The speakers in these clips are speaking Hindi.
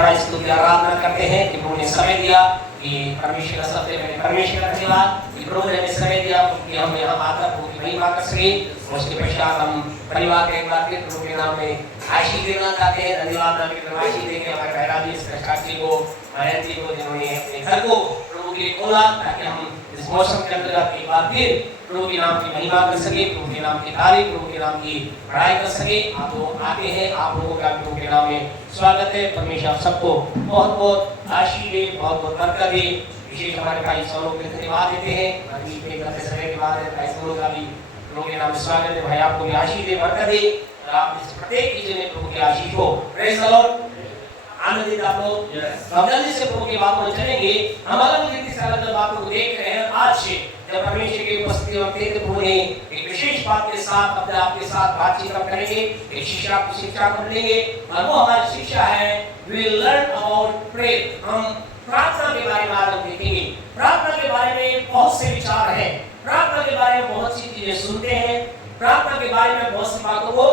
बड़ा स्तुति आराधना करते हैं कि प्रभु ने समय दिया, कि परमेश्वर का सबसे पहले परमेश्वर का धन्यवाद कि प्रभु ने हमें समय दिया कि हम यहाँ आकर प्रभु की महिमा कर सके। उसके पश्चात हम परिवार के एक बार फिर प्रभु के नाम में आशीष देना चाहते हैं। धन्यवाद नाम की आशीष देंगे हमारे बहराजी साक्षी को, महेंद्र को, जिन्होंने अपने घर को प्रभु के लिए खोला ताकि हम इस मौसम के अंतर्गत एक बार फिर प्रभु के नाम की महिमा कर सके, प्रभु के नाम की तारीफ, प्रभु के नाम की पढ़ाई कर सके। आप लोग आते हैं, आप लोगों का प्रभु के नाम में स्वागत है। परमेश्वर सबको बहुत बहुत आशीष दे, बहुत बहुत बरकत दे। विशेष हमारे भाई सोनू के धन्यवाद देते हैं। अभी पे करते समय के बाद भाई सोनू का भी प्रभु के नाम में स्वागत है। भाई आपको भी आशीष दे, बरकत दे और आप इस प्रत्येक चीज में प्रभु की आशीष हो। Praise the Lord. आनंदित आप लोग हम जल्दी से प्रभु की बातों में चलेंगे। हम अलग रीति से अलग बातों को देख रहे हैं। आज से जब परमेश्वर की उपस्थिति में थे तो प्रभु ने एक विशेष बात के साथ अपने आपके साथ बातचीत करेंगे, एक शिक्षा को लेंगे और वो हमारी शिक्षा है वी लर्न अबाउट प्रेयर। हम प्रार्थना के बारे में आज हम देखेंगे। प्रार्थना के बारे में बहुत से विचार हैं, प्रार्थना के बारे में बहुत सी चीजें सुनते हैं, प्रार्थना के बारे में बहुत सी बातों को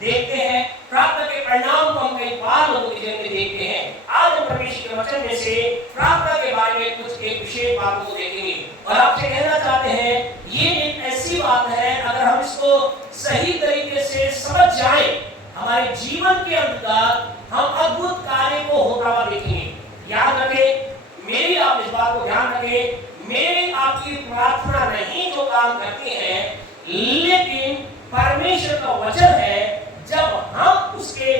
देखते हैं, प्रार्थना के परिणाम को हम कई बार लोगों के जीवन में देखते हैं। आज हम परमेश्वर के वचन में से प्रार्थना के बारे में कुछ एक विशेष बातों को देखेंगे और आपसे कहना चाहते हैं ये एक ऐसी बात है अगर हम इसको सही तरीके से समझ जाएं, हमारे जीवन के अंदर हम अद्भुत कार्य को होता हुआ देखेंगे। याद रखें, मेरी आप इस बात को ध्यान रखें, मेरी आपकी प्रार्थना नहीं जो काम करती है, लेकिन परमेश्वर का वचन है जब हम उसके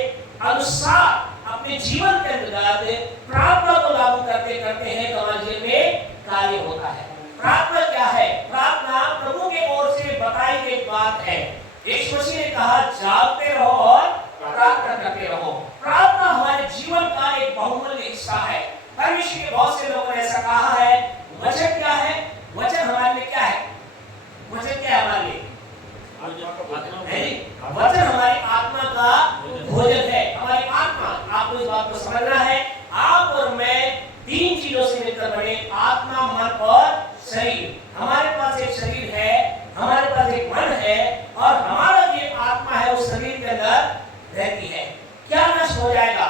अनुसार अपने जीवन के अंतर्गत प्रार्थना को लागू करते करते हैं तो हमारे जीवन में कार्य होता है। प्रार्थना क्या है? प्रार्थना प्रभु के ओर से बताई गई बात है। यीशु मसीह ने कहा जागते रहो और प्रार्थना करते रहो। प्रार्थना हमारे जीवन का एक बहुमूल्य हिस्सा है। परमेश्वर के बहुत से लोगों ने ऐसा कहा है। वचन क्या है? वचन हमारे लिए क्या है? वचन क्या है हमारे लिए? वचन हमारी आत्मा का भोजन है। हमारी आत्मा, आपको इस बात को समझना है, आप और मैं तीन चीजों से मिलकर बने, आत्मा, मन और शरीर। हमारे पास एक शरीर है, हमारे पास एक मन है और हमारा जो आत्मा है उस शरीर के अंदर रहती है। क्या नष्ट हो जाएगा?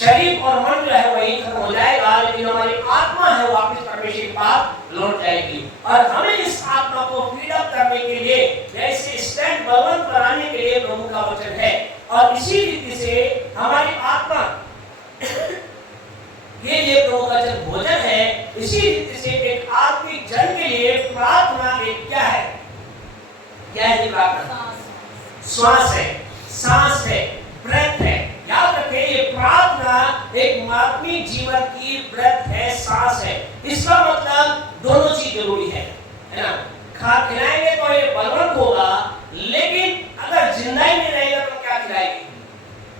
शरीर और मन जो है वही खत्म हो जाएगा, लेकिन हमारी आत्मा है वो वापस परमेश्वर के पास लौट जाएगी। और हमें इस आत्मा को फीड अप करने के लिए, जैसे स्टैंड बलवंत बनाने के लिए प्रभु का वचन है। और इसी रीति से हमारी आत्मा ये प्रभु का जब भोजन है, इसी रीति से एक आत्मिक जन के लिए प्रार्थना एक क्या है? क्या है प्रार्थना? श्वास है, सांस है, ब्रेथ है। याद रखें, ये प्रार्थना एक आत्मिक जीवन की ब्रेथ है, सांस है। इसका मतलब दोनों चीज जरूरी है ना? खिलाएंगे तो ये बलवंत होगा, लेकिन अगर जिंदा ही नहीं रहेगा तो क्या खिलाएगी?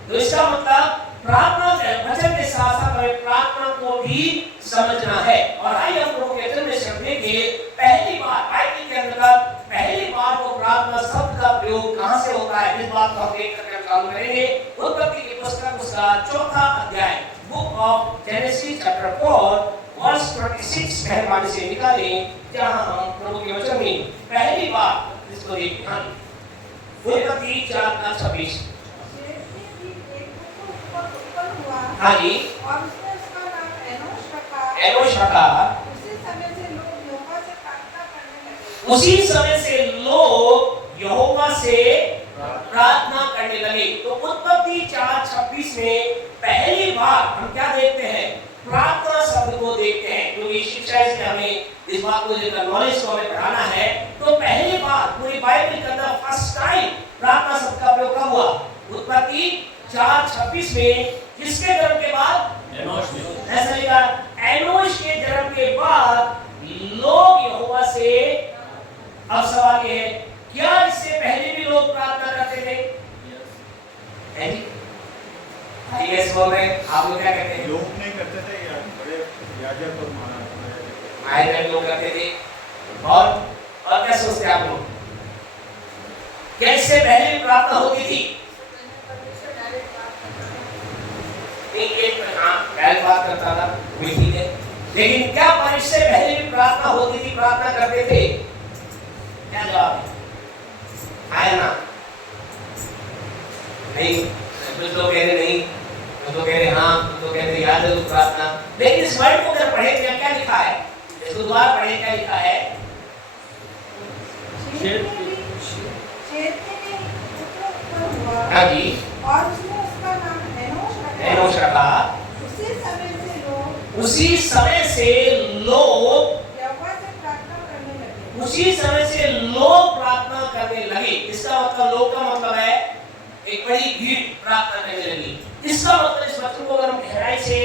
तो इसका मतलब प्रार्थना वचन के साथ साथ हमें प्रार्थना को भी समझना है। और आइए हम प्रभु के वचन में समझने के पहली बार बाइबल के अंतर्गत पहली बार को प्रार्थना शब्द का प्रयोग कहां से होता है, इस बात को हम देख करके चालू करेंगे। उत्पत्ति की पुस्तक उसका 4था अध्याय, book of Genesis chapter 4 verse 26 मेहरबानी से निकालें, जहां हम प्रभु के वचन में पहली बार इसको देखते हैं। उत्पत्ति 4:26। हाँ जी। और उसने उसका नाम एनोश रखा। एनोश रखा। उसी समय से लोग यहोवा से प्रार्थना करने लगे। उसी समय से लोग यहोवा से प्रार्थना करने लगे। तो उत्पत्ति 4:26 में पहली बार हम क्या देखते हैं? प्रार्थना शब्द को देखते हैं, क्योंकि शिक्षा से हमें इस बात को लेकर नॉलेज को हमें बढ़ाना है। तो पहली बार पूरी बाइबल के अंदर फर्स्ट टाइम प्रार्थना शब्द का प्रयोग कब हुआ? उत्पत्ति 4:26 में। किसके जन्म के बाद? एनोश ने। ऐसा लिखा, एनोश के जन्म के बाद लोग यहोवा से। अब सवाल ये है, क्या इससे पहले भी लोग प्रार्थना करते थे? यस बोल रहे हैं। आप लोग क्या कहते हैं? लोग नहीं करते थे या बड़े याजक और महायाजक लोग करते थे। और क्या सोचते हैं आप लोग? क्या इससे पहले भी प्रार्थना होती थी? एक पहले बात करता था, भी ठीक है, लेकिन क्या इससे पहले भी प्रार्थना होती थी, प्रार्थना करते थे? क्या जवाब है ना? नहीं। कुछ लोग कह रहे नहीं, कुछ लोग कह याजक प्रार्थना। लेकिन इस वर्ड को अगर पढ़े तो क्या लिखा है, इसको दोबारा पढ़े, क्या लिखा है? हाँ जी, और उसने उसका नाम एनोश रखा। उसी समय से लोग उसी समय से लोग यहोवा से प्रार्थना करने लगे। उसी समय से लोग प्रार्थना करने लगे। इसका मतलब लोग का मतलब है एक बड़ी भीड़ प्रार्थना करने लगी। इसका मतलब इस वचन को अगर हम गहराई से,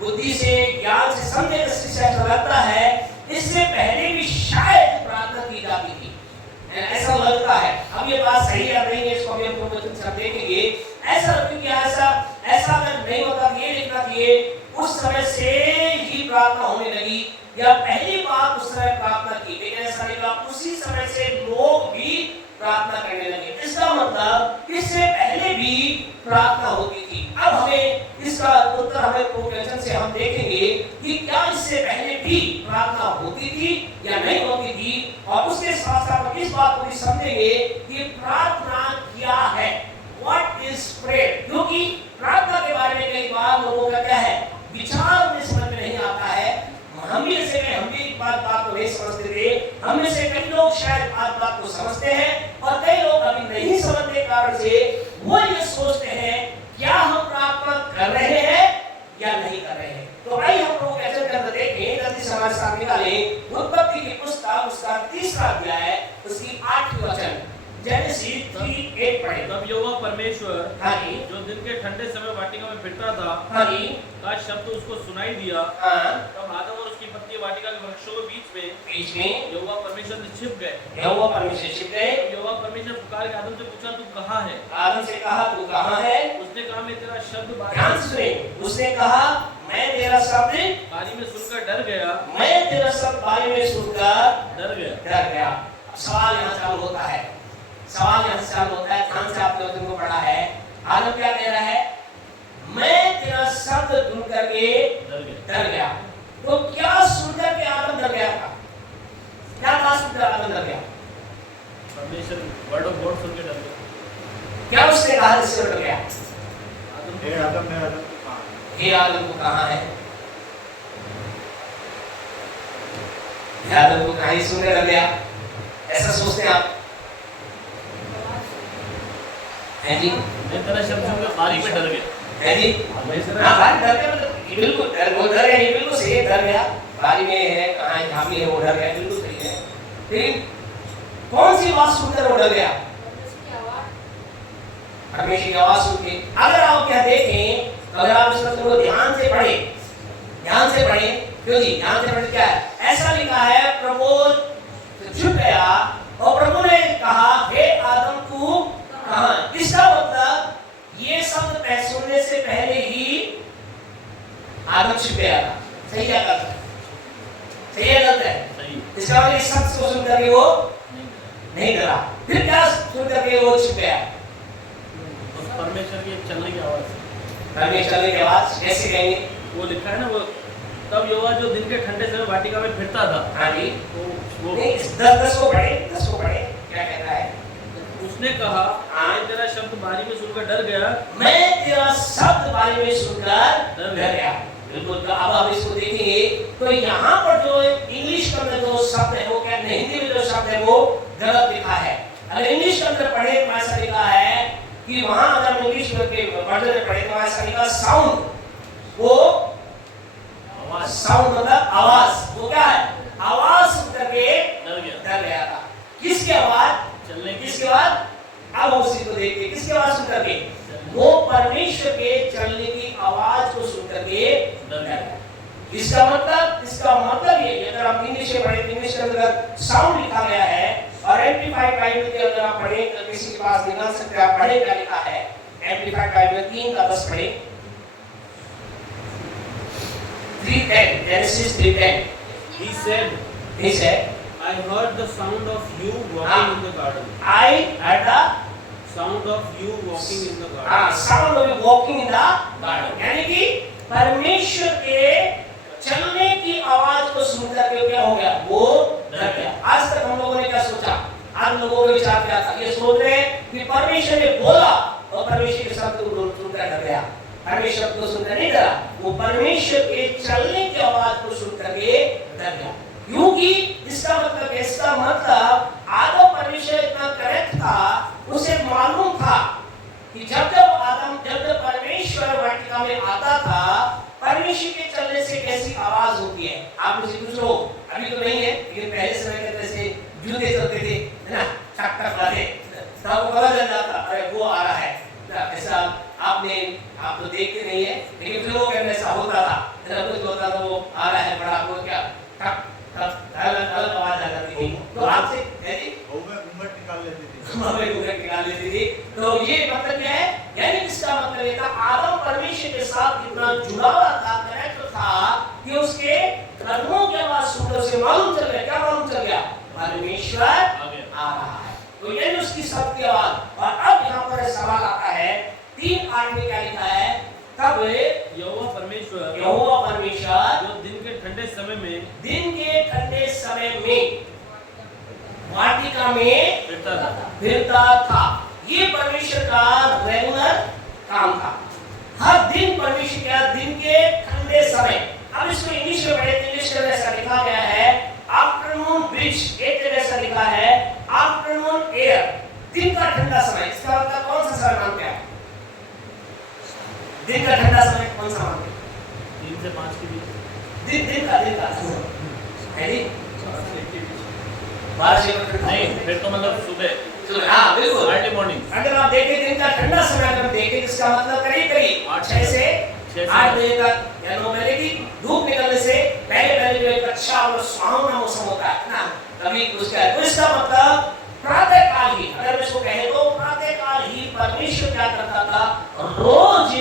बुद्धि से, ज्ञान से समझे दृष्टि से ऐसा लगता है इससे पहले भी शायद प्रार्थना की जाती थी, ऐसा लगता है। अब ये बात सही है नहीं है इसको हम आपको वचन से देखेंगे। ऐसा क्योंकि ऐसा अगर नहीं होता ये लिखना चाहिए उस समय से ही प्रार्थना होने लगी या पहली बार उस समय प्रार्थना की, लेकिन ऐसा नहीं, उसी समय से लोग भी प्रार्थना करने लगे। इसका मतलब इससे पहले भी प्रार्थना होती थी। अब हमें इसका उत्तर हमें वचन से हम देखेंगे कि क्या इससे पहले भी प्रार्थना होती थी या नहीं होती थी, और उसके साथ साथ हम इस बात को भी समझेंगे कि प्रार्थना क्या है, व्हाट इज प्रेयर। क्योंकि प्रार्थना के बारे में कई बार लोगों का क्या है, विचार में समझ में नहीं आता है। हम भी बात को नहीं समझते थे। हम में से कई लोग शायद बात को समझते हैं और कई लोग अभी नहीं समझने के कारण से वो ये सोचते हैं क्या हम प्रार्थना कर रहे हैं या नहीं कर रहे हैं। तो आइए हम लोग ऐसे करते देखें, जल्दी से हमारे साथ निकालें उत्पत्ति की पुस्तक उसका 3रा अध्याय उसकी 8वीं वचन, जेनेसिस 3:8 पढ़े। तब यहोवा परमेश्वर हाँ जी, जो दिन के ठंडे समय वाटिका में फिरता था, हाँ जी, का शब्द उसको सुनाई दिया। हाँ, तब आदम और उसकी पत्नी वाटिका के वृक्षों के बीच में यहोवा परमेश्वर से छिप गए। यहोवा परमेश्वर छिप गए। यहोवा परमेश्वर पुकार के आदम से पूछा, तू कहाँ है? आदम से कहा तू कहाँ है? उसने कहा मैं तेरा शब्द ध्यान से सुने, उसने कहा मैं तेरा शब्द बारी में सुनकर डर गया। मैं तेरा शब्द बारी में सुनकर डर गया। डर गया। अब सवाल यहाँ चालू होता है, ध्यान से आपने वचन को पढ़ा है। आदम क्या कह रहा है? मैं तेरा शब्द सुन करके डर गया। तो क्या सुनकर के आदम डर गया था? क्या था सुनकर आदम डर गया? परमेश्वर वर्ड ऑफ गॉड सुन के डर गया। क्या उसने कहा जिससे डर गया? हे आदम ने आदम को कहा, हे आदम को कहाँ है? हे आदम को कहाँ ही सुनने डर गया? ऐसा सोचते हैं आप? है जी, मैं तेरा शब्द सुनकर बारी में डर गया। है जी, हाँ बारी डर गया, मतलब बिल्कुल डर, वो डर है, ये बिल्कुल सही है, डर गया। बारी में है, कहाँ है, झांपी है, वो डर गया, बिल्कुल सही है। लेकिन कौन सी बात सुनकर वो डर गया? परमेश्वर की आवाज सुन के। अगर आप यहाँ देखें, अगर आप इस वचन को ध्यान से पढ़ें, क्यों जी ध्यान से पढ़ें, क्या है? ऐसा लिखा है प्रभु छुप गया और प्रभु ने कहा हे आदम तू कहाँ? इसका मतलब ये शब्द सुनने से पहले ही आदम छुप गया था। सही है गलत? सही है गलत है? सही। इसका मतलब इस शब्द को सुन करके वो नहीं डरा, फिर क्या सुन करके वो छुप गया? परमेश्वर की चलने की आवाज। परमेश्वर चलने की आवाज कैसे कहेंगे? वो लिखा है ना, वो तब यहोवा जो दिन के ठंडे समय वाटिका में फिरता था। हाँ जी, वो नहीं 10 को पढ़े, 10 को पढ़े, क्या कहता है? उसने कहा मैं तेरा शब्द बारी में सुनकर डर गया। मैं तेरा शब्द बारी में सुनकर डर गया। बिल्कुल। तो अब आप इसको देखेंगे तो यहाँ पर जो इंग्लिश के अंदर जो शब्द है वो क्या, हिंदी में जो शब्द है वो गलत लिखा है। अगर इंग्लिश के अंदर पढ़े तो ऐसा लिखा है कि वहां अगर इंग्लिश के वर्जन में पढ़े तो ऐसा लिखा साउंड, वो आवाज, साउंड मतलब आवाज, वो क्या है? आवाज सुन करके डर गया था। किसकी आवाज? चलने की। किसके बाद? अब उसी को देखिए, किसकी आवाज सुन करके? वो परमेश्वर के चलने की आवाज को सुन करके डर गया। इसका मतलब ये, अगर आप इंग्लिश में पढ़े, इंग्लिश के अंदर साउंड लिखा गया है और एम्प्लीफाइड बाइबल के अंदर आप पढ़े तो किसी के पास निकाल सकते हैं, आप पढ़े क्या लिखा है? एम्प्लीफाइड बाइबल 3:10 पढ़े, 3:10, Genesis 3:10. He said, I heard the sound of you walking in the garden. I heard the Sound of you walking in the garden. sound of you walking in the garden. यानी कि परमेश्वर के चलने की आवाज को सुनकर के क्या हो गया? वो डर गया। आज तक हम लोगों ने क्या सोचा? आज लोगों का विचार क्या था? ये सोच रहे हैं कि परमेश्वर ने बोला और परमेश्वर के शब्द को सुनकर डर गया। परमेश्वर को सुनकर नहीं डरा, वो परमेश्वर के चलने की आवाज को सुन करके डर गया। क्योंकि इसका मतलब आदम परमेश्वर इतना करेक्ट था, उसे मालूम था कि जब परमेश्वर वाटिका में आता था, परमेश्वर के चलने से कैसी आवाज होती है। आप मुझे कुछ लोग अभी तो नहीं है, लेकिन पहले समय के तरह से जूते चलते थे, है ना, टक टक वाले, तब पता चल जाता अरे वो आ रहा है ना। ऐसा आप तो देखते नहीं है, लेकिन फिर वो कहने ऐसा होता था, कुछ होता था वो आ रहा है बड़ा, वो क्या टक टक अलग आवाज आ जाती थी। तो आपसे घूंघट निकाल लेती थी, घूंघट निकाल लेती थी। तो ये मतलब क्या है, यानी इसका मतलब ये था आदम परमेश्वर के साथ इतना जुड़ा हुआ था, कनेक्ट था कि उसके कदमों की आवाज सुनकर उसे मालूम चल गया। क्या मालूम चल गया? परमेश्वर आ रहा है। तो ये उसकी सबकी आवाज। और अब यहाँ पर सवाल आता है 3:8 में क्या लिखा है? तब यहोवा परमेश्वर जो दिन के ठंडे समय में वाटिका में फिरता था। ये परमेश्वर का रेगुलर काम था। हर दिन परमेश्वर का दिन के ठंडे समय। अब इसको इंग्लिश में पढ़े, इंग्लिश में ऐसा लिखा गया है आफ्टरनून ब्रिज, एक जगह ऐसा लिखा है आफ्टरनून एयर, दिन का ठंडा समय। इसका मतलब कौन सा समय मानते हैं? दिन का ठंडा समय कौन सा मानते हैं? 3 से 5 के बीच। दिन का है जी 12 से नहीं, फिर तो मतलब सुबह। हाँ बिल्कुल, अर्ली मॉर्निंग। अगर आप देखें दिन का ठंडा समय अगर देखें, इसका मतलब करीब 6 से 8 बजे तक या 9 बजे की धूप निकलने से पहले जो एक अच्छा और सुहावना मौसम होता है ना, तभी उसका तो इसका मतलब प्रातः काल ही, अगर इसको कहें तो प्रातः काल ही परमेश्वर क्या करता था, रोज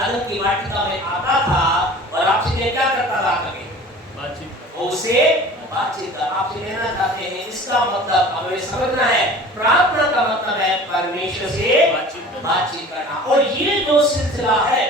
अदन की वाटिका में आता था और आपसे क्या करता था? कभी बातचीत का आपसे लेना चाहते हैं। इसका मतलब हमें समझना है, प्रार्थना का मतलब है परमेश्वर से बातचीत करना। और ये जो सिलसिला है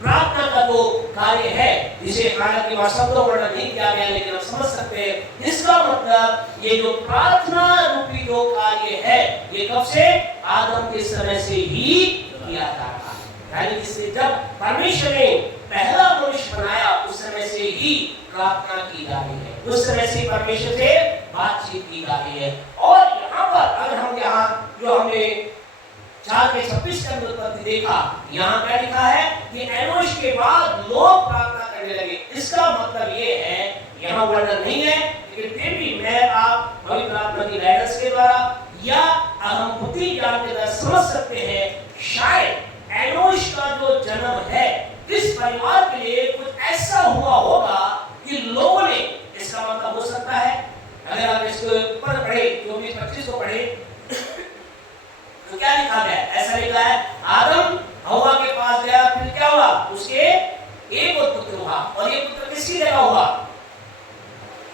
प्रार्थना का जो कार्य है, जिसे हालांकि वहां शब्दों वर्णन नहीं किया गया, लेकिन हम समझ सकते हैं इसका मतलब ये जो प्रार्थना रूपी जो कार्य है, ये कब से? आदम के समय से ही किया जा रहा है। यानी इससे जब परमेश्वर ने पहला मनुष्य बनाया, उस समय से ही प्रार्थना की जा रही है, उस समय से परमेश्वर से बातचीत की जा रही है। और यहाँ पर अगर हम यहाँ जो हमने 4:26 का उत्पत्ति देखा, यहाँ क्या लिखा है कि एनोश के बाद लोग प्रार्थना करने लगे। इसका मतलब ये है, यहाँ वर्णन नहीं है, लेकिन फिर भी मैं आप पवित्र आत्मा की गाइडेंस के द्वारा या हम बुद्धि ज्ञान के द्वारा समझ सकते हैं, शायद एनोश का जो जन्म है इस परिवार के लिए कुछ ऐसा हुआ होगा कि लोगों ने, इसका मतलब हो सकता है अगर आप इसको ऊपर पढ़े, 24-25 को पढ़े तो क्या लिखा गया? ऐसा लिखा है आदम हव्वा के पास गया, फिर क्या हुआ? उसके एक और पुत्र हुआ। और ये पुत्र किसकी जगह हुआ?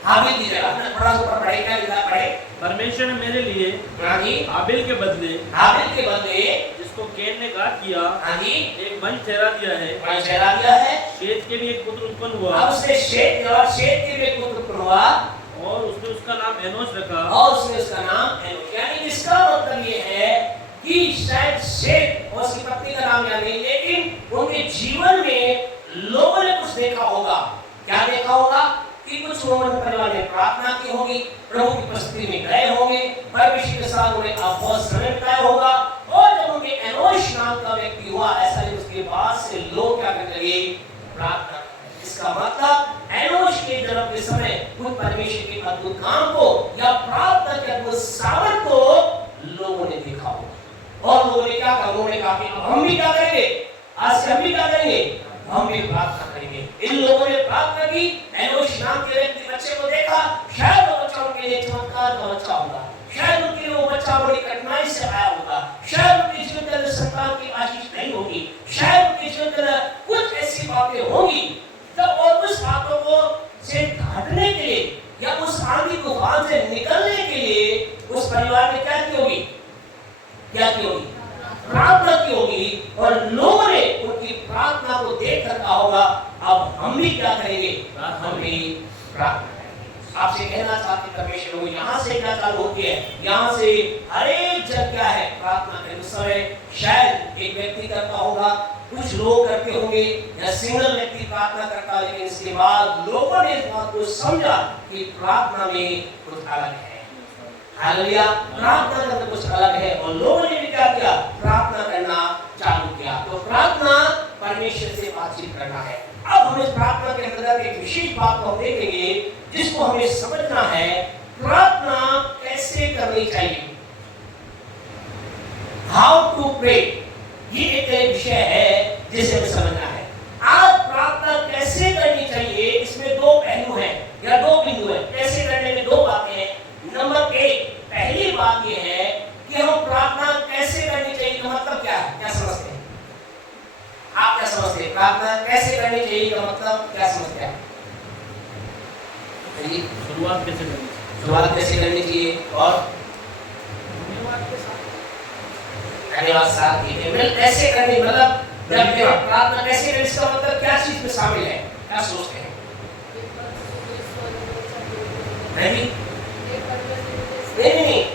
हाबिल की जगह। थोड़ा सा ऊपर पढ़े, क्या लिखा? पढ़े परमेश्वर ने मेरे लिए हाबिल के बदले जिसको कैन ने घात किया, एक वंश ठहरा दिया है। शेत के भी एक पुत्र उत्पन्न हुआ। अब उसने शेत के भी एक पुत्र उत्पन्न हुआ और उसने उसका नाम एनोश रखा। यानी इसका मतलब ये है कि शायद शेत और उसकी पत्नी का नाम याद नहीं, लेकिन उनके जीवन में लोगों ने कुछ देखा होगा। क्या देखा होगा? कि कुछ लोगों ने परिवार में प्रार्थना की होगी, प्रभु की उपस्थिति में गए होंगे, परमेश्वर के साथ उन्हें बहुत समय बिताया होगा। और जब उनके एनोश नाम का व्यक्ति हुआ, ऐसा ही उसके बाद से लोग क्या करने लगे? प्रार्थना। इसका मतलब एनोश के जन्म के समय खुद परमेश्वर के अद्भुत काम को या प्रार्थना के अद्भुत सामर्थ को लोगों ने देखा होगा। और लोगों ने क्या कहा? उन्होंने कहा कि अब हम भी क्या करेंगे? आज से हम भी क्या करेंगे? हम भी प्रार्थना करेंगे। इन लोगों ने प्रार्थना की, एनोश नाम के व्यक्ति बच्चे को देखा, शायद वो बच्चा उनके लिए चमत्कार का बच्चा होगा, शायद उनके लिए वो बच्चा बड़ी कठिनाई से आया होगा, शायद उनके जीवन के अंदर संतान की आशीष नहीं होगी, शायद उनके जीवन के अंदर कुछ ऐसी बातें होंगी तब और उस बातों को से हटने के लिए या उस आंधी तूफान से निकलने के लिए उस परिवार ने क्या की होगी? प्रार्थना की होगी। और लोगों ने उनकी प्रार्थना को देख कर कहा होगा अब हम भी क्या करेंगे? हम भी प्रार्थना करेंगे। आपसे कहना चाहते परमेश्वर, वो यहाँ से क्या चालू होती है, यहाँ से हर एक जन क्या है प्रार्थना करे। उस समय शायद एक व्यक्ति करता होगा, कुछ लोग करते होंगे, या सिंगल व्यक्ति प्रार्थना करता, लेकिन इसके बाद लोगों ने इस बात को समझा कि प्रार्थना में कुछ अलग है। हालेलुया, प्रार्थना करना कुछ अलग है, और लोगों ने भी क्या किया, प्रार्थना करना चालू किया। तो प्रार्थना परमेश्वर से बातचीत करना है। अब हम इस प्रार्थना के अंतर्गत एक विशेष बात को देखेंगे, जिसको हमें समझना है, प्रार्थना कैसे करनी चाहिए, हाउ टू प्रे। ये एक विषय है जिसे हमें समझना है। आज प्रार्थना कैसे करनी चाहिए, इसमें दो पहलू हैं या दो बिंदु हैं। कैसे करने में दो बातें हैं। नंबर एक, पहली बात यह है कि हम प्रार्थना कैसे करनी चाहिए का मतलब क्या है, क्या समझते हैं आप, क्या समझते हैं प्रार्थना कैसे करनी चाहिए का मतलब क्या समझते हैं? शुरुआत कैसे करनी चाहिए, शुरुआत कैसे करनी चाहिए, और धन्यवाद साथ ही कैसे करनी, मतलब जब प्रार्थना कैसे करनी, इसका मतलब क्या चीज में शामिल है, क्या सोचते हैं? नहीं,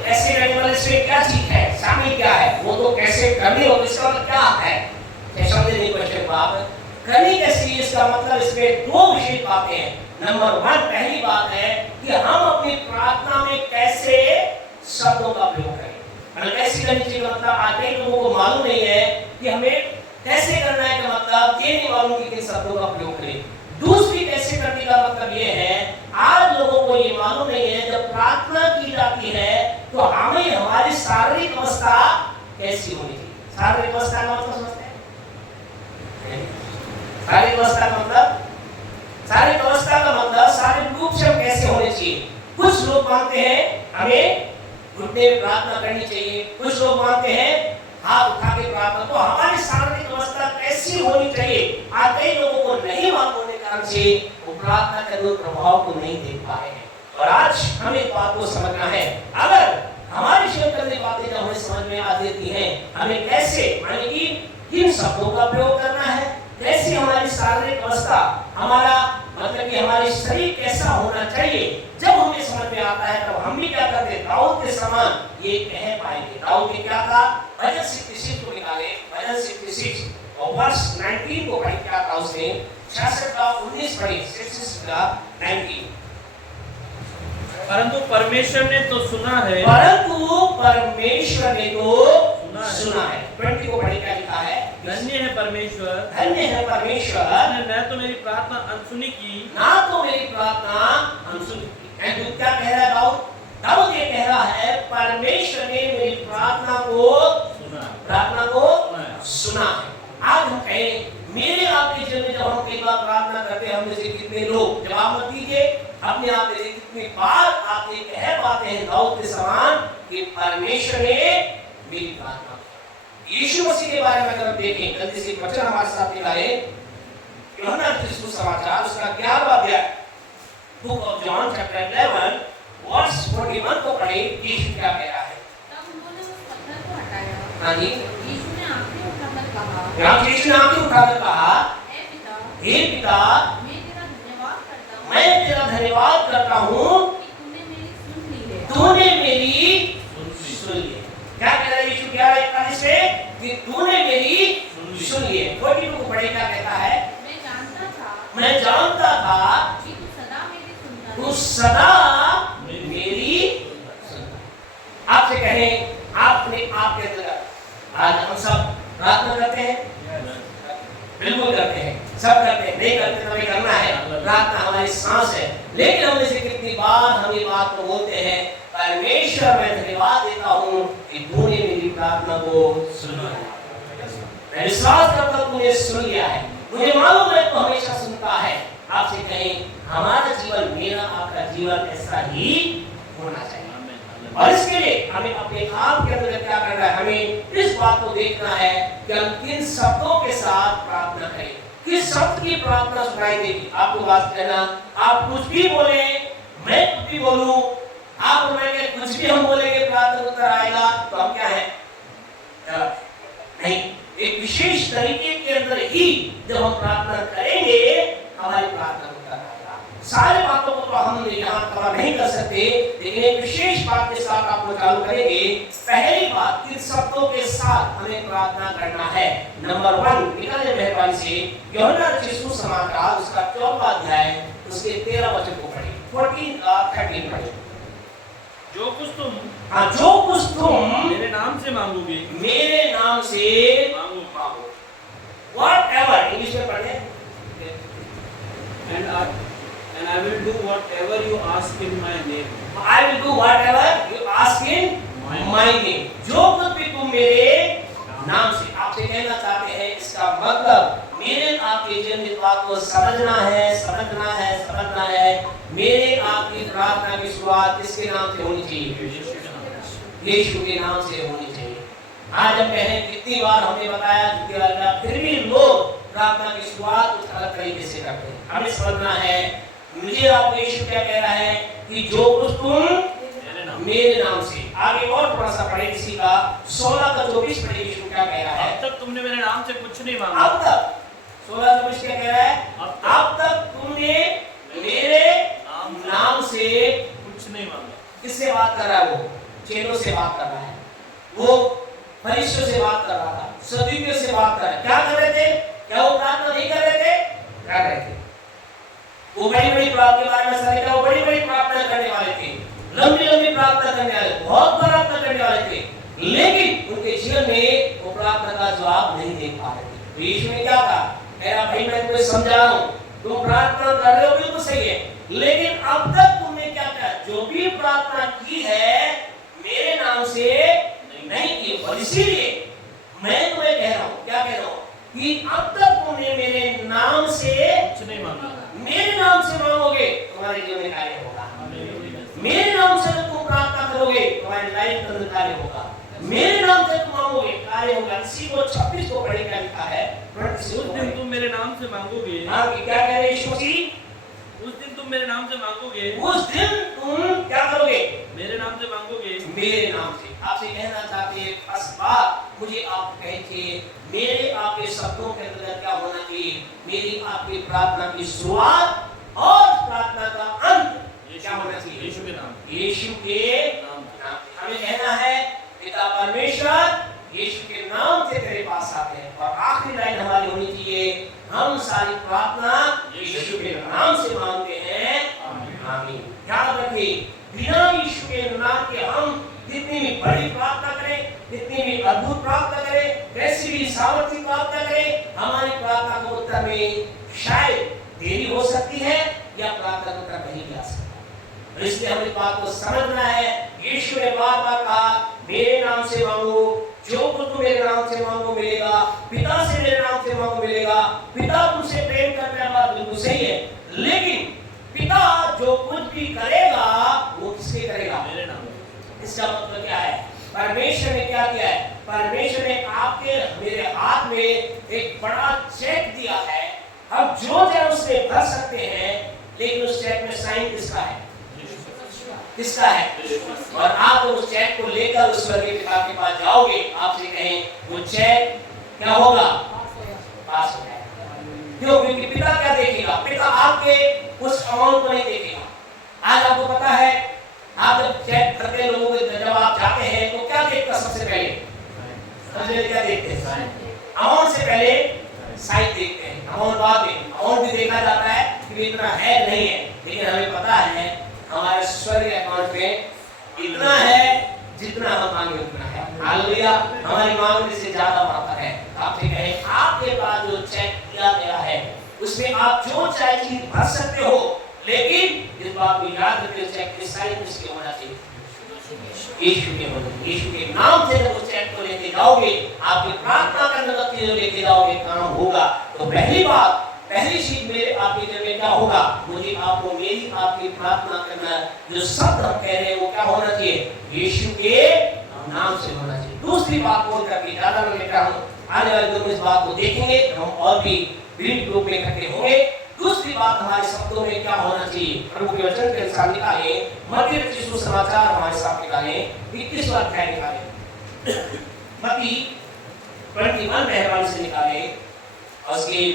कैसे करने वाले इसमें क्या चीज है, शामिल क्या है, वो तो कैसे करनी हो, इसका मतलब क्या है, समझे नहीं क्वेश्चन को आप। करनी कैसे, इसका मतलब इसमें दो विशेष बातें हैं। नंबर वन, पहली बात है कि हम अपनी प्रार्थना में कैसे शब्दों का प्रयोग करें। मतलब कैसे करनी चाहिए मतलब आज कई लोगों को मालूम नहीं है कि हमें कैसे करना है का मतलब ये नहीं मालूम कि किन शब्दों का प्रयोग करें। दूसरी कैसे करने का मतलब ये है, आज लोगों को ये मालूम नहीं है जब प्रार्थना की जाती है तो हमें हमारी शारीरिक अवस्था कैसी होनी चाहिए। शारीरिक अवस्था का मतलब समझते हैं? शारीरिक अवस्था का मतलब, शारीरिक अवस्था का मतलब शारीरिक रूप से हम कैसे होने चाहिए। कुछ लोग मानते हैं हमें घुटने में प्रार्थना करनी चाहिए, कुछ लोग मानते हैं हाथ उठा के प्रार्थना। तो हमारी शारीरिक अवस्था कैसी होनी चाहिए, आज कई लोगों को नहीं मालूम होने के कारण से वो प्रार्थना के प्रभाव को नहीं देख पा रहे हैं। और आज हमें इस बात को समझना है, अगर हमारी जीवन करने बातें जब हमें समझ में आ जाती हैं, हमें कैसे माने कि किन शब्दों का प्रयोग करना है, कैसे हमारी शारीरिक अवस्था, हमारा मतलब कि हमारी शरीर कैसा होना चाहिए, जब हमें समझ में आता है तब हम भी क्या करते हैं, दाऊद के समान ये कह पाएंगे। दाऊद ने क्या कहा, भजन 66 को निकाले, भजन 66 और वर्ष 19 को पढ़ी, क्या था उसने 66 का 19 पढ़ी, 66 का 19। परंतु परमेश्वर ने तो सुना है, परंतु परमेश्वर ने तो सुना है। 20 को पढ़ी, क्या लिखा है, धन्य है परमेश्वर, धन्य है परमेश्वर, न तो मेरी प्रार्थना अनसुनी की, ना तो मेरी प्रार्थना अनसुनी की। एंड क्या कह रहा है दाऊद? दाऊद ये कह रहा है परमेश्वर ने मेरी प्रार्थना को सुना है। आज हम कहें मेरे आपके जीवन में जब हम कई बार प्रार्थना करते हैं, हम में से कितने लोग, जवाब मत दीजिए, अपने आप में कितनी बार आप ये कह पाते हैं दाऊद के समान कि परमेश्वर ने मेरी प्रार्थना। यीशु मसीह के बारे में अगर हम देखें, जल्दी से वचन हमारे साथ निकाले, यूहन्ना रचित सुसमाचार उसका 11वां अध्याय, book of John chapter 11 verse 41 को पढ़े। यीशु क्या कह रहा है? तब उन्होंने उस पत्थर को हटाया। हाँ जी, यीशु ने आंखें उठाकर कहा, यीशु ने आंखें उठाकर कहा, हे पिता, मैं तेरा धन्यवाद करता हूँ तेरा धन्यवाद करता हूँ कि तूने मेरी सुन ली है। तूने मेरी सुन ली। क्या कह रहा है यीशु? क्या है 41 में कि तूने मेरी सुन ली है। 42 को पढ़े, क्या कहता है? मैं जानता था कि तू सदा मेरी सुनता तू सदा मेरी सुनता। आपसे कहें, आपने आपके अंदर आज हम सब प्रार्थना करते हैं, बिल्कुल करते हैं, सब करते हैं, नहीं करते तो नहीं करना है। प्रार्थना हमारी सांस है, लेकिन हम इसे कितनी बार हम ये बात को बोलते हैं, परमेश्वर मैं धन्यवाद देता हूँ कि तूने मेरी प्रार्थना को सुना है। मैं विश्वास करता हूँ तूने सुन लिया है, मुझे मालूम है तू हमेशा सुनता है। आपसे कहें हमारा जीवन, मेरा आपका जीवन ऐसा ही होना चाहिए। और इसके लिए हमें अपने आप के अंदर क्या करना है, हमें इस बात को देखना है कि हम किन शब्दों के साथ प्रार्थना करें, किस शब्द की प्रार्थना सुनाई देगी। आपको बात कहना, आप कुछ भी बोले, मैं कुछ भी बोलूं, आप बोलेंगे कुछ भी हम बोलेंगे प्रार्थना उत्तर आएगा, तो हम क्या है? नहीं, एक विशेष तरीके के अंदर ही जब हम प्रार्थना करेंगे हमारी प्रार्थना उत्तर आएगा। सारे बातों को तो हम यहाँ कवर नहीं कर सकते, लेकिन एक विशेष बात के साथ आप लोग चालू करेंगे। पहली बात, किन शब्दों के साथ हमें प्रार्थना करना है। नंबर 1 निकाले मेहरबानी से यूहन्ना रचित सुसमाचार उसका 14वां अध्याय उसके 13 वचन को पढ़िए, 13 पढ़िए। जो कुछ तुम मेरे नाम से मांगोगे मांगो। Whatever इंग्लिश में पढ़े, and I will do whatever you ask in my name. I will do whatever you ask in my name. जो कुछ भी तुम मेरे नाम से, आपसे कहना चाहते हैं, इसका मतलब मेरे आपके जीवन बात को समझना है। मेरे आपकी प्रार्थना की शुरुआत किसके नाम से होनी चाहिए? यीशु के नाम से होनी चाहिए। आज हम कहें, कितनी बार हमने बताया, फिर भी लोग प्रार्थना की शुरुआत कुछ अलग तरीके से करते हैं। हमें समझना है, मुझे आपको यीशु क्या कह रहा है कि जो कुछ तुम मेरे नाम से। आगे और थोड़ा सा पढ़े, किसी का 16 का 24 पढ़े, यीशु क्या कह रहा है? अब तक तुमने मेरे नाम से कुछ नहीं मांगा। अब तक 16-24 क्या कह रहा है? अब तक तुमने मेरे नाम से कुछ नहीं मांगा। किससे बात कर रहा है? वो चेलों से बात कर रहा है, वो फरीसियों से बात कर रहा था, सदूकियों से बात कर रहा है। क्या कर रहे थे? क्या वो प्रार्थना नहीं कर रहे थे? कर रहे थे। वो बड़ी-बड़ी प्रार्थना के बारे में सारे वो बड़ी-बड़ी प्रार्थना करने वाले थे, लंबी-लंबी प्रार्थना करने वाले, बहुत प्रार्थना करने वाले थे, लेकिन उनके जीवन में वो प्रार्थना का जवाब नहीं दे पा रहे थे। यीशु ने क्या कहा? मेरा भाई, मैं तुम्हें समझा रहा हूं, तुम प्रार्थना कर रहे हो बिल्कुल सही है, लेकिन अब तक तुमने क्या किया? जो भी प्रार्थना की है मेरे नाम से नहीं की। और इसीलिए मैं तुम्हें कह रहा हूं, क्या कह रहा हूं, कि अब तक तुमने मेरे नाम से कुछ नहीं मांगा। मेरे नाम से मांगोगे तुम्हारे जीवन में कार्य होगा। मेरे नाम से तुम प्रार्थना करोगे तुम्हारी लाइफ में कार्य होगा। मेरे नाम से तुम मांगोगे कार्य होगा। इसी को 26 को पढ़े क्या लिखा है? उस दिन तुम मेरे नाम से मांगोगे। हाँ, क्या कह रहे यीशु मसीह? उस दिन तुम मेरे नाम से मांगोगे। उस दिन तुम क्या करोगे? मेरे नाम से मांगोगे। मेरे नाम से। आपसे कहना चाहते हैं, बस बात मुझे आप कहिए, मेरे आपके शब्दों के अंदर क्या होना चाहिए? मेरी आपकी प्रार्थना की शुरुआत और प्रार्थना का अंत क्या होना चाहिए? यीशु के नाम। यीशु के नाम। हमें कहना है, पिता परमेश्वर यीशु के नाम से तेरे पास आते हैं। और आखिरी लाइन हमारी होनी चाहिए, हम सारी प्रार्थना यीशु के नाम से मांगते हैं, आमीन। याद रखिए, बिना यीशु के नाम के हम कितनी भी बड़ी प्रार्थना करें, कितनी भी अद्भुत प्रार्थना करें, कैसी भी सामर्थ्य प्रार्थना करें, हमारी प्रार्थना को उत्तर में शायद देरी हो सकती है या प्रार्थना को उत्तर नहीं मिल सकता। इसलिए हमें बात को समझना है। यीशु ने बार-बार कहा, मेरे नाम से मांगो, जो कुछ तुम मेरे नाम से मांगो मिलेगा, पिता से मेरे नाम से मांगो मिलेगा। पिता तुमसे प्रेम करने वाला बात बिल्कुल सही है, लेकिन पिता जो कुछ भी करेगा वो किसके करेगा? मेरे नाम। इसका मतलब क्या है? परमेश्वर ने क्या किया है? परमेश्वर ने आपके मेरे हाथ में एक बड़ा चेक दिया है। अब जो चाहे उसमें भर सकते हैं, लेकिन उस चेक में साइन किसका है? किसका है? और आप उस चेक को लेकर उस स्वर्गीय पिता के पास जाओगे, आपसे कहें, वो चेक क्या होगा? पास हो जाएगा। क्यों? क्योंकि पिता क्या देखेगा? पिता आपके उस अमाउंट को नहीं देखेगा। आज आपको पता है, आप जब चेक करते हैं लोगों के, जब आप जाते हैं तो क्या देखता? सबसे पहले क्या देखते हैं? अमाउंट से पहले साइज देखते हैं, अमाउंट बाद में। अमाउंट भी देखा जाता है कि इतना है नहीं है, लेकिन हमें पता है हमारे स्वर्गीय अकाउंट में इतना है जितना हम मांगे उतना है। हालेलुया। हमारी मांग से ज्यादा मात्रा है। आपसे कहें, आपके पास जो चेक दिया गया है उसमें आप जो चाहे चीज भर सकते हो, लेकिन इस बात को याद रखिए, चेक की साइज किसके होना चाहिए? यीशु के होना चाहिए। यीशु के नाम से जब उस चेक को लेके जाओगे, आपकी प्रार्थना करने का चीज लेके जाओगे, काम होगा। तो पहली बात, पहली चीज मेरे आपके जीवन में क्या होगा? मुझे आपको मेरी आपकी प्रार्थना करना, जो शब्द हम कह रहे हैं वो क्या होना चाहिए? यीशु के नाम से होना चाहिए। दूसरी बात बोल करके ज्यादा मैं लेता हूँ, आने वाले दिनों में इस बात को देखेंगे, हम और भी विभिन्न ग्रुप में इकट्ठे होंगे। दूसरी बात हमारे शब्दों में क्या होना चाहिए? प्रभु के वचन के अनुसार निकाले, मत्ती रचित सुसमाचार हमारे साथ निकाले, 21वां अध्याय निकाले, मत्ती 21 मेहरबानी से निकाले, और उसके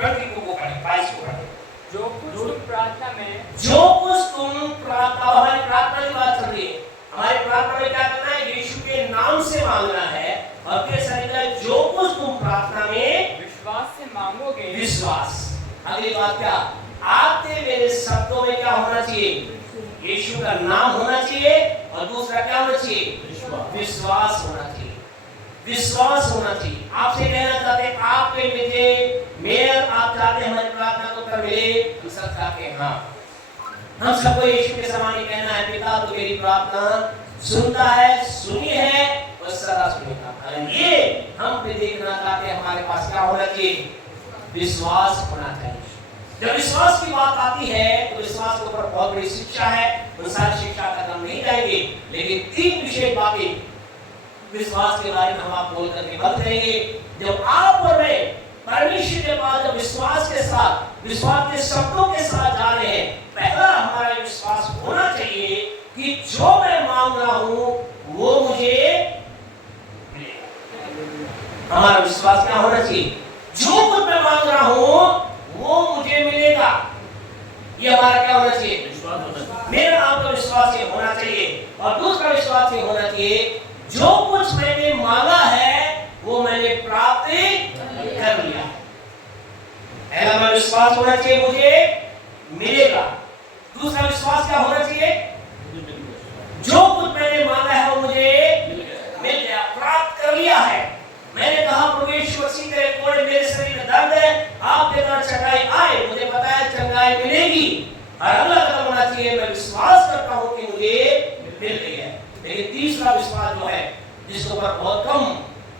22 को पढ़े, 22 को पढ़े, जो कुछ तुम प्रार्थना में जो कुछ तुम प्रार्थना, हमारी प्रार्थना की बात चल रही है। हमारी प्रार्थना में क्या करना है? यीशु के नाम से मांगना है। और फिर सही जो कुछ तुम प्रार्थना में विश्वास से मांगोगे, विश्वास। अगली बात क्या? आपके मेरे शब्दों में क्या होना चाहिए? यीशु का नाम होना चाहिए। और दूसरा क्या होना चाहिए? विश्वास होना चाहिए। विश्वास होना चाहिए। आपसे कहना चाहते हैं, आपके मुझे मेयर आप चाहते हैं हमारी प्रार्थना को उत्तर मिले? हम सब चाहते हैं। हाँ, हम सबको यीशु के समान ही कहना है, पिता तो मेरी प्रार्थना सुनता है, सुनी है और सदा सुनेगा। और ये हम भी देखना चाहते हैं, हमारे पास क्या होना चाहिए? विश्वास होना चाहिए। जब विश्वास की बात आती है तो विश्वास के ऊपर बहुत बड़ी शिक्षा है। उन सारी शिक्षा का हम नहीं जाएंगे, लेकिन 3 विशेष बातें विश्वास के बारे में हम आप बोल करके बंद करेंगे। जब आप और मैं परमेश्वर के पास जब विश्वास के साथ, विश्वास के शब्दों के साथ जा रहे हैं, पहला हमारा विश्वास होना चाहिए कि जो मैं मांग रहा हूं वो मुझे मिलेगा। हमारा विश्वास क्या होना चाहिए? जो कुछ मैं मांग रहा हूं वो मुझे मिलेगा। ये हमारा क्या होना चाहिए? विश्वास होना चाहिए। मेरा आपका विश्वास ये होना चाहिए। और दूसरा विश्वास ये होना चाहिए, जो कुछ मैंने मांगा है वो मैंने प्राप्त कर लिया है। पहला मेरा विश्वास होना चाहिए मुझे मिलेगा। दूसरा विश्वास क्या होना चाहिए? जो कुछ मैंने मांगा है वो मुझे मिल गया, प्राप्त कर लिया है। मैंने कहा प्रभु यीशु मसीह के कोड़े मेरे शरीर में दर्द है, आपके द्वारा चंगाई आए, मुझे पता है चंगाई मिलेगी। और अगला कदम होना चाहिए, मैं विश्वास करता हूं कि मुझे मिल गई है। लेकिन तीसरा विश्वास जो है, जिसके ऊपर बहुत कम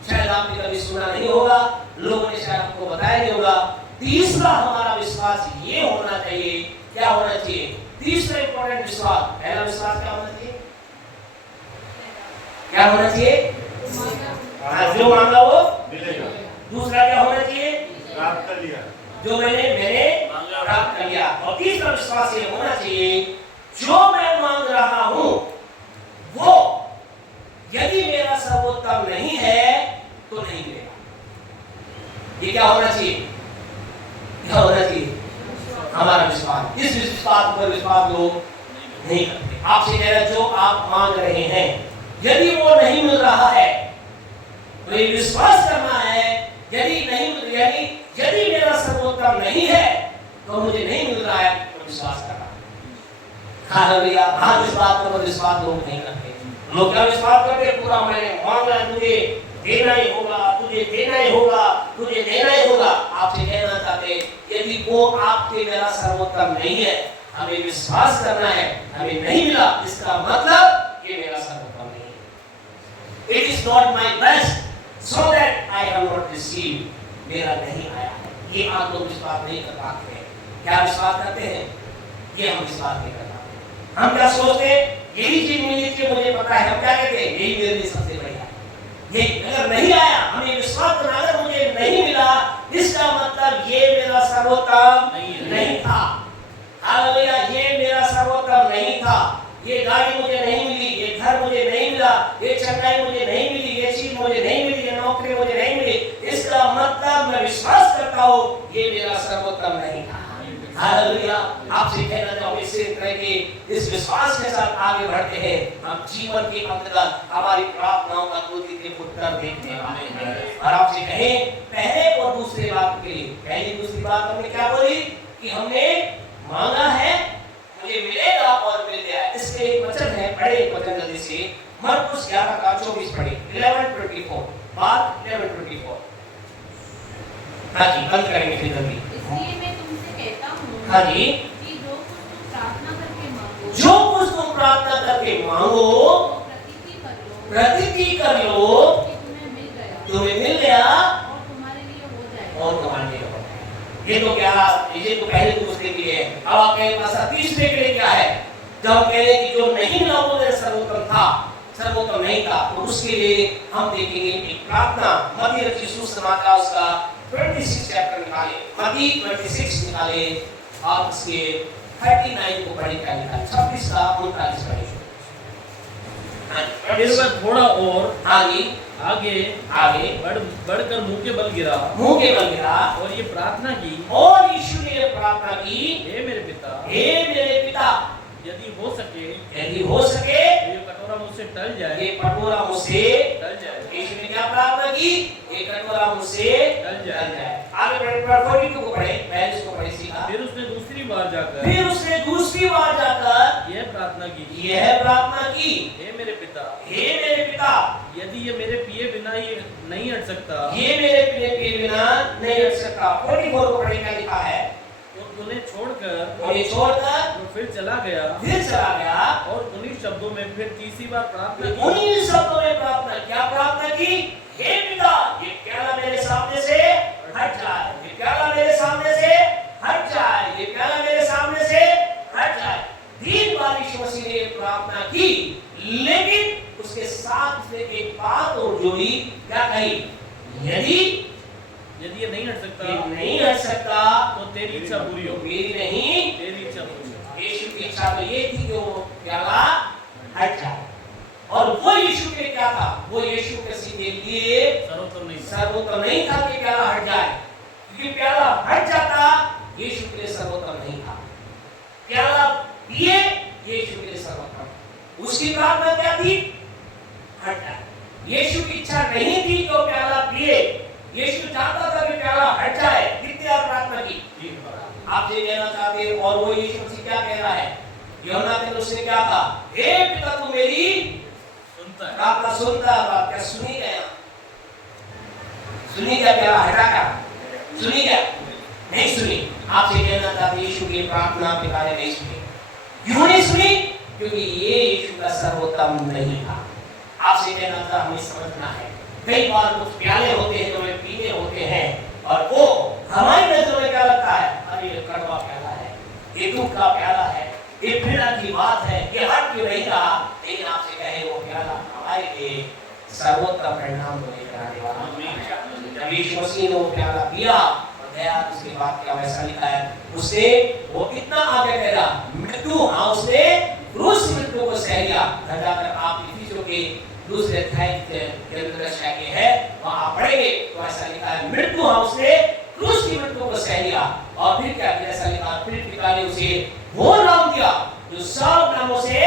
शायद आपने कभी सुना नहीं होगा, लोगों ने शायद आपको बताया नहीं होगा। तीसरा हमारा विश्वास ये होना चाहिए, क्या होना चाहिए? तीसरा इंपॉर्टेंट विश्वास, पहला विश्वास क्या होना चाहिए? क्या होना चाहिए? जो मांगा वो मिलेगा। दूसरा क्या होना चाहिए? प्राप्त कर लिया। जो मैंने प्राप्त कर लिया। और तीसरा विश्वास ये होना चाहिए, जो मैं मांग रहा हूं वो यदि मेरा सर्वोत्तम नहीं है तो नहीं मिलेगा। ये क्या होना चाहिए? क्या होना चाहिए? हमारा विश्वास। इस विश्वास पर विश्वास लोग नहीं करते। आपसे कह रहा, जो आप मांग रहे हैं यदि वो नहीं मिल रहा है तो ये विश्वास करना है, यदि मेरा सर्वोत्तम नहीं है तो मुझे नहीं मिल रहा है तो विश्वास करना। हालेलुया। हाँ, इस बात पर विश्वास लोग नहीं करते। लोग क्या विश्वास करते? पूरा मैंने मांगा, तुझे देना ही होगा, तुझे देना ही होगा, तुझे देना ही होगा। आपसे कहना चाहते, यदि वो आपके मेरा सर्वोत्तम नहीं है, हमें विश्वास करना है, हमें नहीं मिला, इसका मतलब ये मेरा सर्वोत्तम नहीं है। It is not my best, so that I have not received. मेरा नहीं आया है। ये आप लोग विश्वास नहीं कर पाते हैं। क्या विश्वास करते हैं? ये हम विश्वास नहीं कर पाते। हम क्या सोचते हैं? यही चीज मिलनी चाहिए, मुझे पता है। हम क्या कहते हैं? यही मेरे लिए सबसे बढ़िया है। ये अगर नहीं आया, हमें विश्वास करना, अगर मुझे नहीं मिला, इसका मतलब ये मेरा सर्वोत्तम नहीं था। हालेलुया। ये मेरा सर्वोत्तम नहीं था। ये गाड़ी मुझे नहीं मिली, ये घर मुझे नहीं मिला, ये चंगाई मुझे नहीं मिली, ये चीज मुझे नहीं मिली, ये नौकरी मुझे नहीं मिली, इसका मतलब मैं विश्वास करता हूँ ये मेरा सर्वोत्तम नहीं था। हालेलुया। आपसे कहना चाहूँ, इसी तरह के इस विश्वास के साथ आगे बढ़ते हैं, हम जीवन के अंत तक हमारी प्रार्थनाओं का उत्तर देखने वाले हैं। और आपसे कहें, पहले और दूसरे बात के लिए, पहली दूसरी बात हमने क्या बोली? कि हमने मांगा है, मुझे मिलेगा और मिल गया। इसके एक वचन है, पढ़े एक वचन जल्दी से, मरकुस 11:24 पढ़े, 11:24, बात 11:24। हाँ जी, बंद करेंगे फिर जल्दी। इसलिए मैं तुमसे कहता हूँ, हाँ जी, कि जो कुछ तुम प्रार्थना करके मांगो, जो कुछ तुम प्रार्थना करके मांगो, प्रतीति कर लो कि तुम्हें मिल गया, तुम्हें मिल गया और तुम्हारे लिए हो जाएगा। और तुम्हारे लिए हो जाएगा। ये तो क्या, ये तो पहले दूसरे के लिए है। अब आपके पास तीसरे के लिए क्या है? जब हम कह रहे हैं कि जो नहीं मिला वो मेरा सर्वोत्तम था, सर्वोत्तम नहीं था, तो उसके लिए हम देखेंगे एक प्रार्थना। मत्ती रचित सुसमाचार उसका 26 चैप्टर निकाले, मत्ती 26 निकाले, आप इसके 39 को पढ़े, क्या लिखा है? 26 का 39 पढ़े। फिर वह थोड़ा और आगे बढ़कर मुंह के बल गिरा मुंह के बल गिरा और ये प्रार्थना की, और यीशु ने प्रार्थना की, हे मेरे पिता, हे मेरे पिता, यदि हो सके यदि हो सके तो ये कटोरा मुझसे टल जाए, ये कटोरा मुझसे टल जाए। यीशु ने क्या प्रार्थना की? ये कटोरा मुझसे टल जाए। आगे बढ़े 42 को पढ़े, पहले इसको पढ़े सीखा। फिर उसने दूसरी बार जाकर फिर उसने दूसरी बार जाकर यह प्रार्थना की, यह प्रार्थना की, हे मेरे पिता, हे मेरे पिता, यदि ये मेरे पिए बिना ये नहीं हट सकता ये मेरे पिए के बिना नहीं हट सकता। 44 को पढ़े क्या लिखा है? तो उन्हें छोड़कर उन्हें छोड़कर वो फिर चला गया फिर चला गया और उन्हीं शब्दों में फिर तीसरी बार प्रार्थना की। उन्हीं शब्दों में प्रार्थना, क्या प्रार्थना की? हे पिता, ये प्याला मेरे सामने से हट जाए, ये प्याला मेरे सामने से हट जाए, ये प्याला मेरे सामने से हट जाए। 3 बार यीशु मसीह ने प्रार्थना की, लेकिन उसके साथ उसने एक बात और जोड़ी, क्या कही? यदि यदि ये नहीं हट सकता ये नहीं हट सकता तो तेरी इच्छा पूरी हो, मेरी नहीं, तेरी इच्छा पूरी हो। यीशु की इच्छा तो ये थी कि वो प्याला हट जाए। और वो यीशु के क्या था? वो यीशु मसीह के लिए सर्वोत्तम नहीं था कि प्याला हट जाए, क्योंकि प्याला हट जाता यीशु के लिए सर्वोत्तम नहीं था। प्याला पिए यीशु के लिए सर्वोत्तम। उसकी प्रार्थना क्या थी? हट जाए। यीशु की इच्छा नहीं थी कि वो प्याला पिए, यीशु चाहता था कि प्याला हट जाए। कितनी बार प्रार्थना की? आप ये कहना चाहते हैं, और वो यीशु मसीह क्या कह रहा है? यूहन्ना के उसने क्या कहा? हे पिता, तू मेरी सुनता है। प्रार्थना सुनता है। क्या सुनी गया? सुनी क्या? प्याला हटा क्या? सुनी क्या? नहीं सुनी। आपसे कहना चाहते यीशु की प्रार्थना पिता ने नहीं सुनी। क्यों नहीं सुनी? क्योंकि ये यीशु का सर्वोत्तम नहीं था। आपसे कहना था हमें समझना है, कई बार कुछ प्याले होते हैं जो हमें पीने होते हैं, और वो हमारी नजरों में क्या लगता है? अरे ये कड़वा प्याला है, ये दुख का प्याला है, ये पीड़ा की बात है, ये हट क्यों नहीं रहा? लेकिन आपसे कहे वो प्याला हमारे लिए सर्वोत्तम परिणाम को लेकर आने वाला है। जब यीशु मसीह ने वो प्याला पिया और गया, उसके बाद क्या वैसा लिखा है? उससे वो इतना आगे कह रहा मृत्यु, हाँ उसने क्रूस मृत्यु को सह लिया। घर जाकर आप इफिसियों के दूसरे अध्याय के अंदर है, वहां आप पढ़ेंगे तो ऐसा लिखा है मृत्यु, हाँ उसने क्रूस की मृत्यु को सह लिया। और फिर क्या किया? ऐसा लिखा, फिर पिता ने उसे वो नाम दिया जो सब नामों से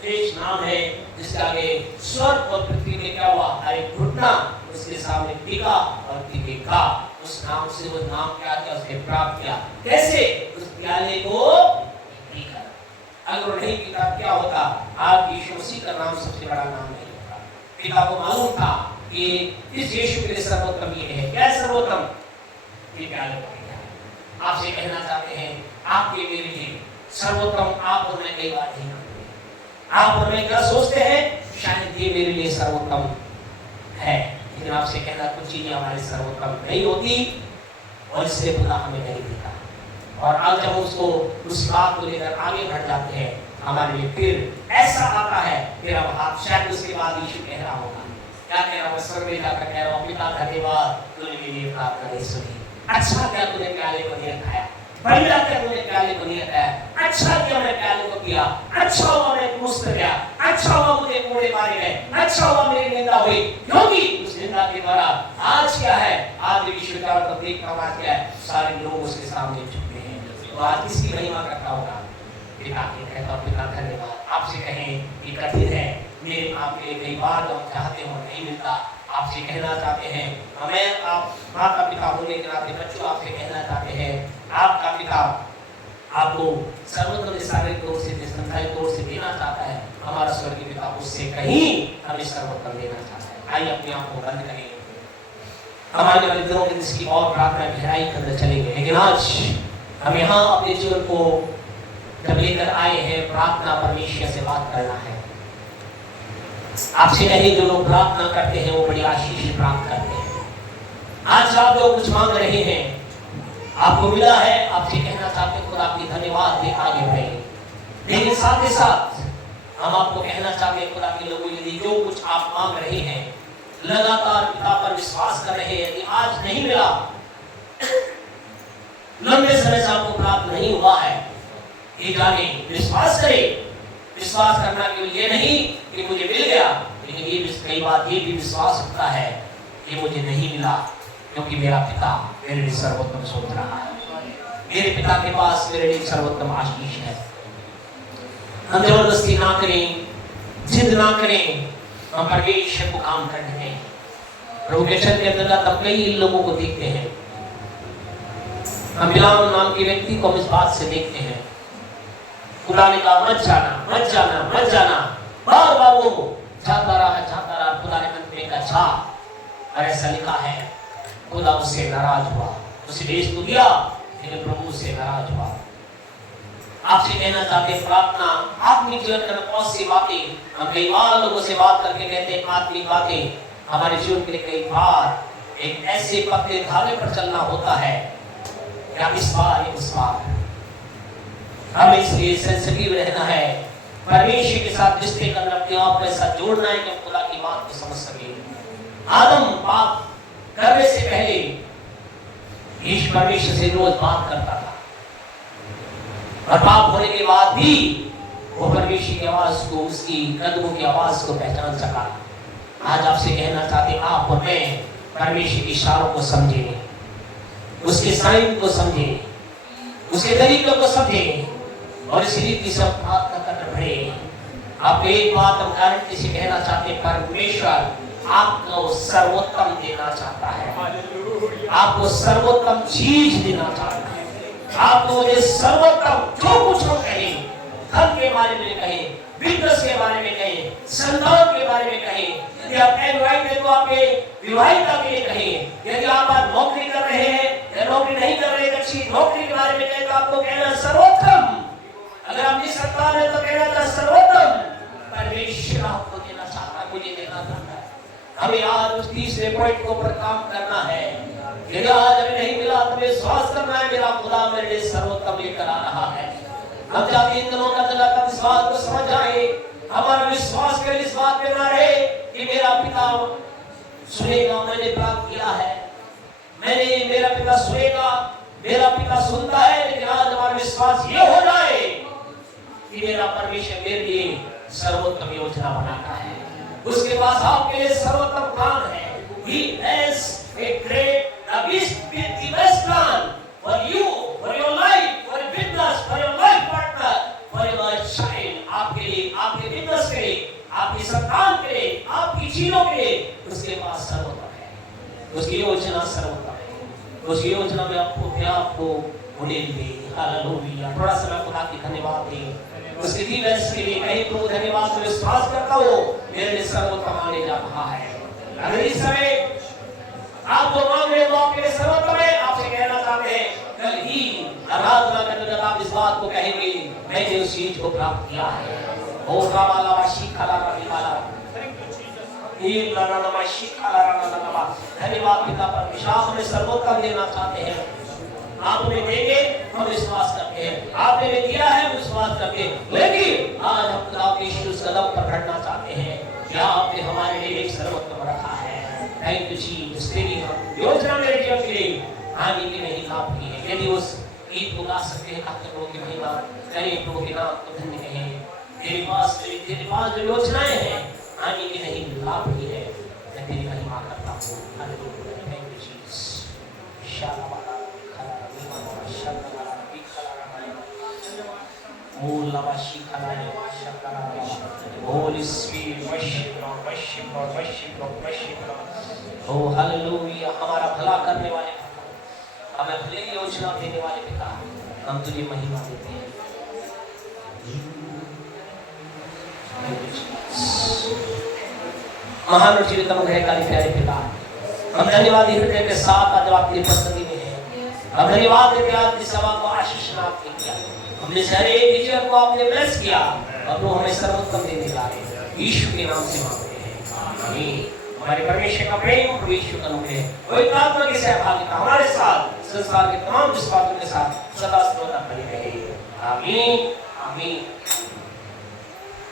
श्रेष्ठ नाम है, जिसके आगे स्वर्ग और पृथ्वी में क्या हुआ? हर एक घुटना उसके सामने टिका और टिकेगा। उस नाम से वो नाम क्या किया? उसने प्राप्त किया। कैसे? उस प्याले को पीकर। अगर वो नहीं पीता क्या होता? आज यीशु मसीह का नाम सबसे बड़ा नाम नहीं होता। पिता को मालूम था कि इस यीशु के लिए सर्वोत्तम ये है। क्या है सर्वोत्तम? ये प्याले को पीना। आपसे कहना चाहते हैं, आपके मेरे लिए सर्वोत्तम आप और मैं कई बार नहीं करते। आप और मैं क्या सोचते हैं? शायद ये मेरे लिए सर्वोत्तम है, लेकिन आपसे कहना कुछ चीजें हमारे सर्वोत्तम नहीं होती, और इससे खुदा हमें नहीं देता। और आज जब उसको उस बात को लेकर आगे बढ़ जाते हैं, हमारे लिए फिर ऐसा आता है, मेरा हाथ शायद उसके बाद यीशु कह रहा होगा, क्या कह रहा होगा? स्वर्ग में जाकर कह रहा हूँ, पिता धन्यवाद, तूने मेरी प्रार्थना नहीं सुनी। अच्छा क्या तूने प्याले को नहीं रखाया, बढ़िया क्या तूने प्याले को नहीं रखाया, अच्छा क्या मैं प्याले को पिया, अच्छा हुआ मैं क्रूस पे गया, अच्छा हुआ मुझे कोड़े मारे गए, अच्छा हुआ मेरी निंदा हुई, क्योंकि उस निंदा के द्वारा आज क्या है? आज विश्व का प्रतीक का आवाज क्या है? सारे लोग उसके सामने झुकते हैं। तो आज किसकी महिमा करता होगा? पिता की। कहता हूं पिता धन्यवाद। आपसे कहें ये कठिन है, मेरे आपके कई बार जो हम चाहते हो नहीं मिलता। आपसे कहना चाहते हैं, हमें आप माता पिता होने के नाते बच्चों आपसे कहना चाहते हैं, आपका पिता आपको सर्वोत्तम शारीरिक तौर से, संसारिक तौर से देना चाहता है। हमारा स्वर्गीय पिता उससे कहीं हमें सर्वोत्तम देना चाहता है। आइए अपने आप को बंद करें, हमारे वाले दिनों के इसकी और प्रार्थना गहराई के अंदर चलेंगे। लेकिन आज हम यहाँ अपने जीवन को जब लेकर आए हैं, प्रार्थना परमेश्वर से बात करना है। आपसे कहें, जो लोग प्रार्थना करते हैं वो बड़ी आशीष प्राप्त करते हैं। आज आप लोग कुछ मांग रहे हैं, आपको मिला है, आपसे कहना चाहते हैं खुदा की धन्यवाद दे आगे बढ़े। लेकिन साथ ही साथ हम आपको कहना चाहते हैं, खुदा के लोगों, यदि जो कुछ आप मांग रहे हैं, लगातार पिता पर विश्वास कर रहे हैं, यदि आज नहीं मिला, लंबे समय से आपको प्राप्त नहीं हुआ है, ये जाने विश्वास करें। विश्वास करना केवल ये नहीं कि मुझे मिल गया, लेकिन ये कई बार ये भी विश्वास होता है कि मुझे नहीं मिला, क्योंकि मेरा पिता मेरे लिए सर्वोत्तम सोच रहा है, मेरे पिता के पास मेरे लिए सर्वोत्तम आशीष है। हम जबरदस्ती ना करें, जिद ना करें, हम परमेश्वर को काम करने दें। प्रभु के वचन के अंतर्गत हम कई लोगों को देखते हैं, हम बिलाम नाम के व्यक्ति को इस बात से देखते हैं, खुदा ने कहा मत जाना, मत जाना, मत जाना, बार बार वो जाता रहा, खुदा ने अंत में कहा और ऐसा लिखा है खुदा उससे नाराज हुआ, उसे भेज तो दिया लेकिन प्रभु उससे नाराज हुआ। आपसे कहना चाहते हैं प्रार्थना आत्मिक जीवन में बहुत सी बातें हम कई बार लोगों से बात करके कहते हैं आत्मिक बातें हमारे जीवन के लिए कई बार एक ऐसे पक्के धागे पर चलना होता है या इस बार उस बार हमें इसलिए सेंसिटिव रहना है, परमेश्वर के साथ रिश्ते करना, अपने आप को ऐसा जोड़ना है कि खुदा की बात को समझ सके। आदम पाप करने से पहले ईश्वर परमेश्वर से रोज बात करता था और पाप होने के बाद भी वो परमेश्वर की आवाज को, उसकी कदमों की आवाज को पहचान सका। आज आपसे कहना चाहते आप और मैं परमेश्वर के इशारों को समझें, उसके साइन को समझें, उसके तरीकों को समझें और इसी रीति से प्रार्थना करना बढ़े। आपको एक बात हम गारंटी से कहना चाहते हैं, परमेश्वर आपको सर्वोत्तम देना चाहता है, आपको सर्वोत्तम चीज देना चाहता है। आपको मुझे सर्वोत्तम जो कुछ हम कहें, धन के बारे में कहें, बिजनेस के बारे में कहें, संतान के बारे में कहें, यदि आप अनवाइट है तो आपके विवाहिता के लिए कहें, यदि आप आज नौकरी कर रहे हैं या नौकरी नहीं कर रहे, अच्छी नौकरी के बारे में कहें तो आपको कहना सर्वोत्तम, अगर आप निसंतान है तो कहना था सर्वोत्तम। परमेश्वर आपको देना चाहता है, मुझे देना चाहता है। हमें आज उस तीसरे पॉइंट को पर काम करना है। यदि आज हमें नहीं मिला तो विश्वास करना है मेरा खुदा मेरे लिए सर्वोत्तम लेकर आ रहा है। हम चाहते इन दिनों का तक इस बात को समझ आए, हमारा विश्वास केवल इस बात पे ना रहे कि मेरा पिता सुनेगा, मैंने प्राप्त किया है, मेरा पिता सुनेगा, मेरा पिता सुनता है, लेकिन आज हमारा विश्वास ये हो जाए कि मेरा परमेश्वर मेरे लिए सर्वोत्तम योजना बनाता है, उसके पास आपके लिए सर्वोत्तम प्लान है। He has a great, the best plan for you, for your life, for your business, for your life partner, for your child, आपके लिए, आपके बिजनेस के लिए, आपकी संतान के लिए, आपकी चीजों के लिए, उसके पास सर्वोत्तम है, उसकी योजना सर्वोत्तम है, उसकी योजना में आपको उड़ेल दे। हालेलुया। थोड़ा सा मैं खुदा की धन्यवाद दें उसके दिवस के लिए, कहीं प्रभु धन्यवाद से विश्वास करता हो मेरे लिए सर्वोत्तम आने जा रहा है। अगर इस समय आप जो मांग रहे हो आपके लिए सर्वोत्तम है, आपसे कहना चाहते हैं कल ही आराधना करते जब आप इस बात को कहेंगे मैंने उस चीज को प्राप्त किया है। ओ कावाला वाशी खाला रविवाला ये लाना वाशी खाला रविवाला। धन्यवाद पिता परमेश्वर, आप हमें सर्वोत्तम देना चाहते हैं, आप हमें देंगे, हम विश्वास करते हैं, आपने हमें दिया है विश्वास करते हैं, लेकिन आज हम खुदा के इस कदम पर बढ़ना चाहते हैं कि आपने हमारे लिए एक सर्वोत्तम रखा है। थैंक यू जीसस, तेरी योजना मेरे जीवन के लिए हानि की नहीं लाभ की है। यदि उस गीत को गा सकते हैं आपके प्रभु की महिमा करें, प्रभु के नाम को धन्य कहें। तेरे पास जो योजनाएं हैं हानि की नहीं लाभ की है, मैं तेरी महिमा करता हूँ। हालेलुया। Thank you Jesus. शाबाश। Holy Spirit, worship Lord, worship Lord, worship Lord, worship Lord. Oh hallelujah, हमारा भला करने वाले पिता, हमें भले योजना देने वाले पिता, हम तुझे महिमा देते हैं। महान और जीवित अनुग्रहकारी प्यारे पिता, हम धन्यवाद हृदय के साथ आज आपकी उपस्थिति में हैं। हम धन्यवाद देते हैं आपकी सभा को आशीष आपने किया, हमने सारे विजय को आपने ब्लेस किया, अब वो हमें सर्वोत्तम देने जा रहे हैं। यीशु के नाम से मांगते हैं, आमीन। हमारे परमेश्वर का प्रेम, प्रभु यीशु का अनुग्रह, पवित्र आत्मा की सहभागिता हमारे साथ, संसार के तमाम विश्वासियों के साथ सदा सर्वदा बनी रहे। आमीन, आमीन।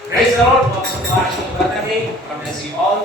Praise the Lord. आपको आशीष बरकत दे। God bless you all.